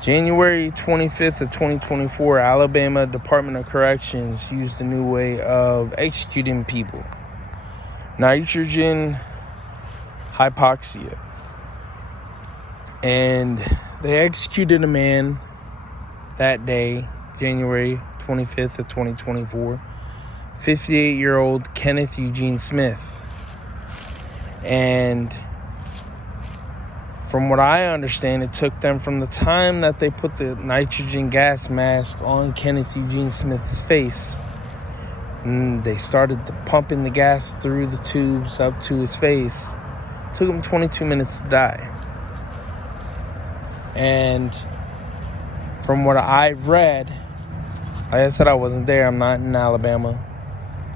January 25th of 2024, Alabama Department of Corrections used a new way of executing people. Nitrogen Hypoxia. And they executed a man that day, January 25th of 2024, 58-year-old Kenneth Eugene Smith. And from what I understand, it took them from the time that they put the nitrogen gas mask on Kenneth Eugene Smith's face, and they started pumping the gas through the tubes up to his face. It took him 22 minutes to die. And from what I read, like I said, I wasn't there. I'm not in Alabama,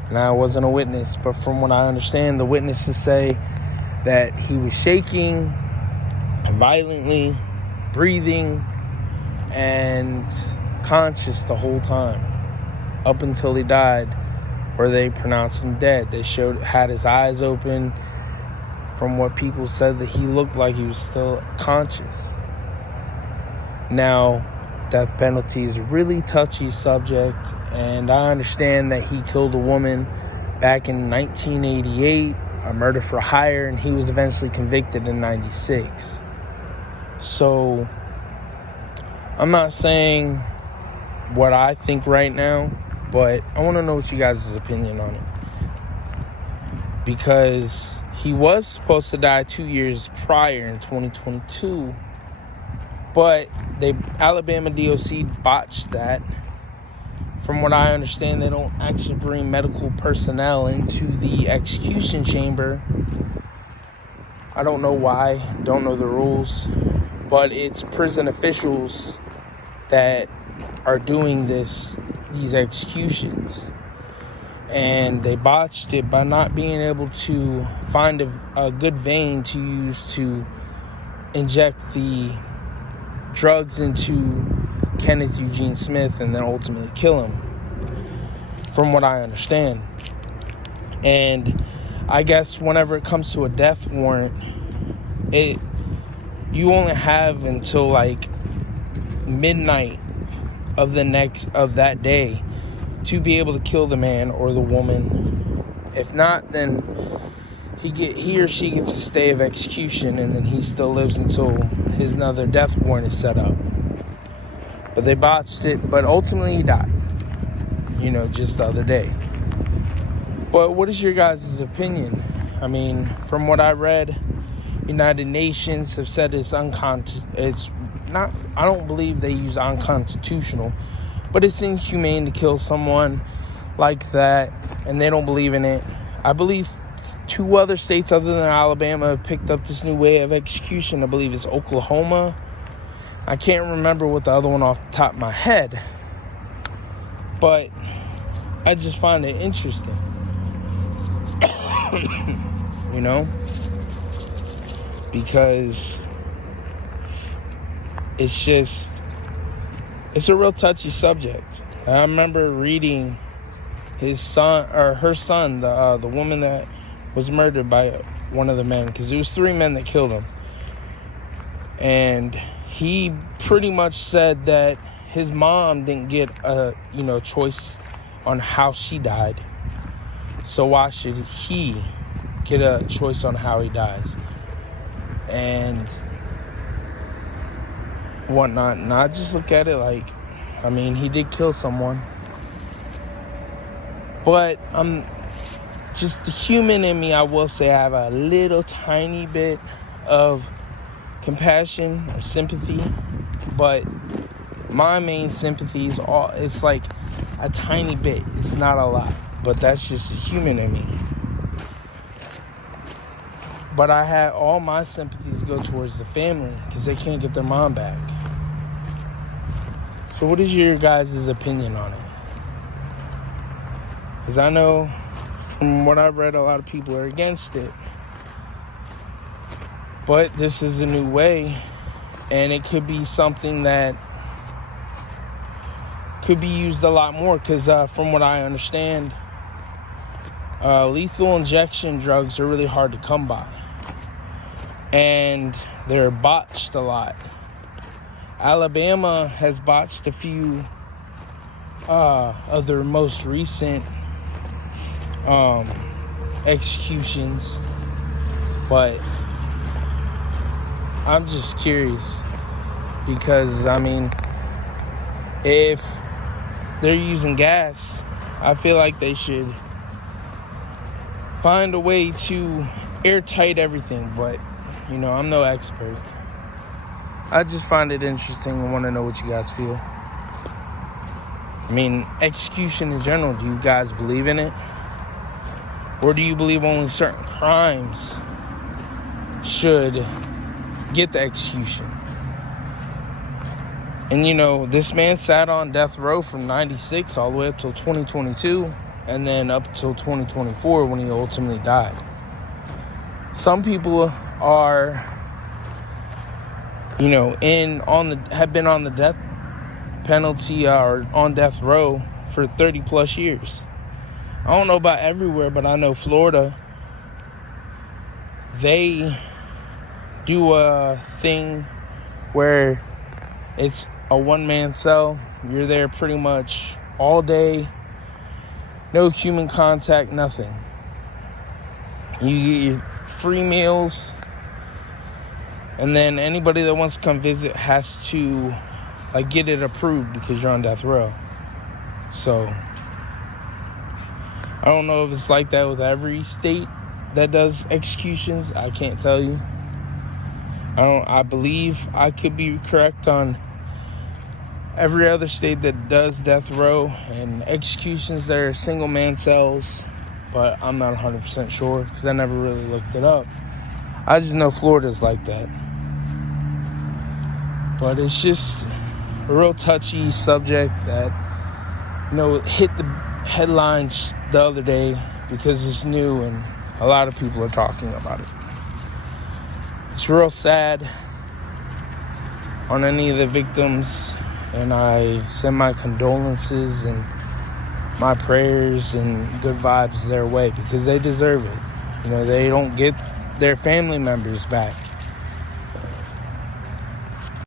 and I wasn't a witness. But from what I understand, the witnesses say that he was shaking violently, breathing, and conscious the whole time up until he died, where they pronounced him dead. They had his eyes open. From what people said, that he looked like he was still conscious. Now, death penalty is a really touchy subject, and I understand that he killed a woman back in 1988, a murder for hire, and he was eventually convicted in 96. So, I'm not saying what I think right now, but I want to know what you guys' opinion on it. Because he was supposed to die 2 years prior in 2022, but Alabama DOC botched that. From what I understand, they don't actually bring medical personnel into the execution chamber. I don't know why, don't know the rules, but it's prison officials that are doing these executions. And they botched it by not being able to find a good vein to use to inject the drugs into Kenneth Eugene Smith and then ultimately kill him, from what I understand. And I guess whenever it comes to a death warrant, you only have until like midnight of that day to be able to kill the man or the woman. If not, then he or she gets a stay of execution, and then he still lives until his another death warrant is set up. But they botched it, but ultimately he died, just the other day. But what is your guys' opinion? I mean, from what I read, United Nations have said it's not, I don't believe they use unconstitutional, but it's inhumane to kill someone like that, and they don't believe in it. I believe 2 other states other than Alabama have picked up this new way of execution. I believe it's Oklahoma. I can't remember what the other one off the top of my head, but I just find it interesting. Because it's a real touchy subject. I remember reading her son, the woman that was murdered by one of the men, because there was 3 men that killed him, and he pretty much said that his mom didn't get a choice on how she died, so why should he get a choice on how he dies and whatnot. And I just look at it like, he did kill someone, but just the human in me, I will say I have a little tiny bit of compassion or sympathy, but my main sympathy is it's like a tiny bit. It's not a lot, but that's just human in me. But I had all my sympathies go towards the family because they can't get their mom back. So what is your guys' opinion on it? Because I know from what I've read, a lot of people are against it. But this is a new way, and it could be something that could be used a lot more. Because from what I understand, lethal injection drugs are really hard to come by, and they're botched a lot. Alabama has botched a few of their most recent executions, but I'm just curious because, I mean, if they're using gas, I feel like they should find a way to airtight everything, but, you know, I'm no expert. I just find it interesting and want to know what you guys feel. I mean, execution in general, do you guys believe in it? Or do you believe only certain crimes should get the execution? And, you know, this man sat on death row from 96 all the way up till 2022, and then up till 2024 when he ultimately died. Some people are, you know, have been on the death penalty or on death row for 30 plus years. I don't know about everywhere, but I know Florida, they do a thing where it's a one-man cell. You're there pretty much all day, no human contact, nothing. You get your free meals, and then anybody that wants to come visit has to get it approved because you're on death row. So I don't know if it's like that with every state that does executions. I can't tell you. I believe I could be correct on every other state that does death row and executions that are single man cells, but I'm not 100% sure because I never really looked it up. I just know Florida's like that. But it's just a real touchy subject that, you know, hit the headlines the other day because it's new and a lot of people are talking about it. It's real sad on any of the victims, and I send my condolences and my prayers and good vibes their way because they deserve it. You know, they don't get their family members back.